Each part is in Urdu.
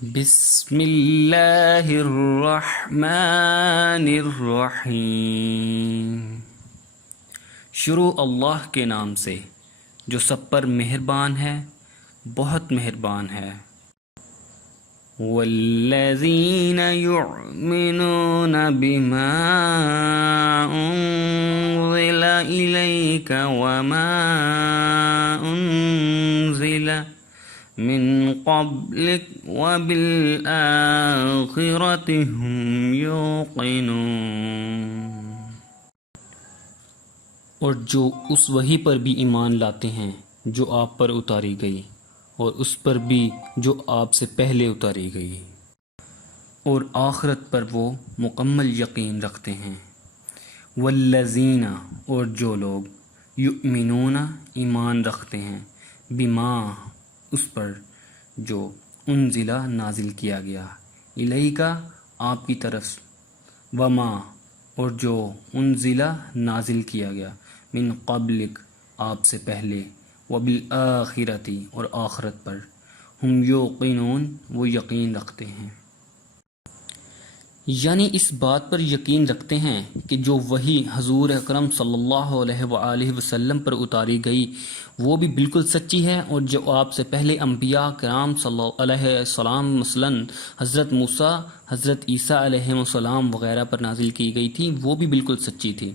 بسم اللہ الرحمن الرحیم۔ شروع اللہ کے نام سے جو سب پر مہربان ہے، بہت مہربان ہے۔ والذین یؤمنون بما انزل الیک وما انزل من قبلک وبالآخرۃ ہم یوقنون۔ اور جو اس وحی پر بھی ایمان لاتے ہیں جو آپ پر اتاری گئی، اور اس پر بھی جو آپ سے پہلے اتاری گئی، اور آخرت پر وہ مکمل یقین رکھتے ہیں۔ والذین، اور جو لوگ یؤمنون ایمان رکھتے ہیں، بما، اس پر جو انزلہ نازل کیا گیا، الیکا، آپ کی طرف، وما، اور جو انزلہ نازل کیا گیا، من قبلک، آپ سے پہلے، وبالآخرۃ، اور آخرت پر، ہم یوقنون، وہ یقین رکھتے ہیں۔ یعنی اس بات پر یقین رکھتے ہیں کہ جو وحی حضور اکرم صلی اللہ علیہ وآلہ وسلم پر اتاری گئی وہ بھی بالکل سچی ہے، اور جو آپ سے پہلے انبیاء کرام صلی اللہ علیہ وسلم مثلا حضرت موسیٰ، حضرت عیسیٰ علیہ السلام وغیرہ پر نازل کی گئی تھی، وہ بھی بالکل سچی تھی،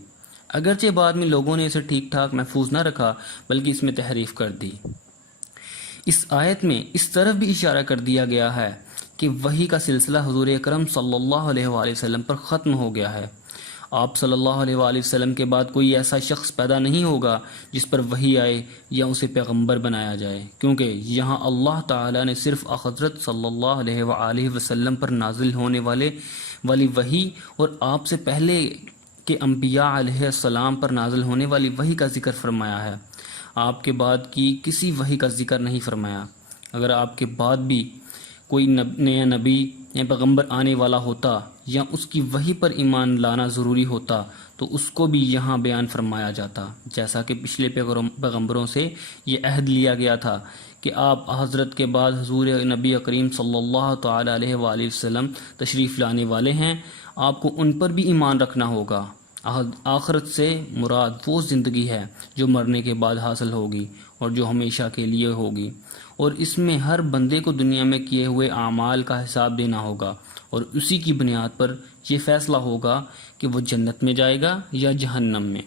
اگرچہ بعد میں لوگوں نے اسے ٹھیک ٹھاک محفوظ نہ رکھا بلکہ اس میں تحریف کر دی۔ اس آیت میں اس طرف بھی اشارہ کر دیا گیا ہے کہ وحی کا سلسلہ حضور اکرم صلی اللہ علیہ وآلہ وسلم پر ختم ہو گیا ہے۔ آپ صلی اللہ علیہ وآلہ وسلم کے بعد کوئی ایسا شخص پیدا نہیں ہوگا جس پر وحی آئے یا اسے پیغمبر بنایا جائے، کیونکہ یہاں اللہ تعالیٰ نے صرف حضرت صلی اللہ علیہ وآلہ وسلم پر نازل ہونے والی وحی اور آپ سے پہلے کے انبیاء علیہ السلام پر نازل ہونے والی وحی کا ذکر فرمایا ہے، آپ کے بعد کی کسی وحی کا ذکر نہیں فرمایا۔ اگر آپ کے بعد بھی کوئی نیا نبی یا پیغمبر آنے والا ہوتا یا اس کی وحی پر ایمان لانا ضروری ہوتا تو اس کو بھی یہاں بیان فرمایا جاتا، جیسا کہ پچھلے پیغمبروں سے یہ عہد لیا گیا تھا کہ آپ حضرت کے بعد حضور نبی کریم صلی اللہ تعالی علیہ وآلہ وسلم تشریف لانے والے ہیں، آپ کو ان پر بھی ایمان رکھنا ہوگا۔ آخرت سے مراد وہ زندگی ہے جو مرنے کے بعد حاصل ہوگی اور جو ہمیشہ کے لیے ہوگی، اور اس میں ہر بندے کو دنیا میں کیے ہوئے اعمال کا حساب دینا ہوگا، اور اسی کی بنیاد پر یہ فیصلہ ہوگا کہ وہ جنت میں جائے گا یا جہنم میں۔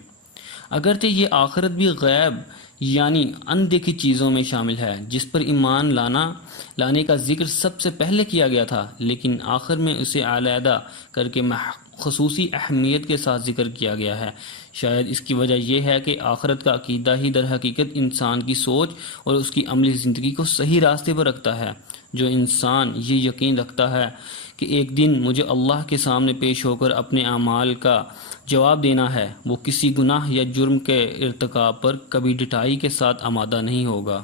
اگرچہ یہ آخرت بھی غیب یعنی اندیکھی چیزوں میں شامل ہے جس پر ایمان لانے کا ذکر سب سے پہلے کیا گیا تھا، لیکن آخر میں اسے علیحدہ کر کے خصوصی اہمیت کے ساتھ ذکر کیا گیا ہے۔ شاید اس کی وجہ یہ ہے کہ آخرت کا عقیدہ ہی در حقیقت انسان کی سوچ اور اس کی عملی زندگی کو صحیح راستے پر رکھتا ہے۔ جو انسان یہ یقین رکھتا ہے کہ ایک دن مجھے اللہ کے سامنے پیش ہو کر اپنے اعمال کا جواب دینا ہے، وہ کسی گناہ یا جرم کے ارتکاب پر کبھی ڈٹائی کے ساتھ آمادہ نہیں ہوگا۔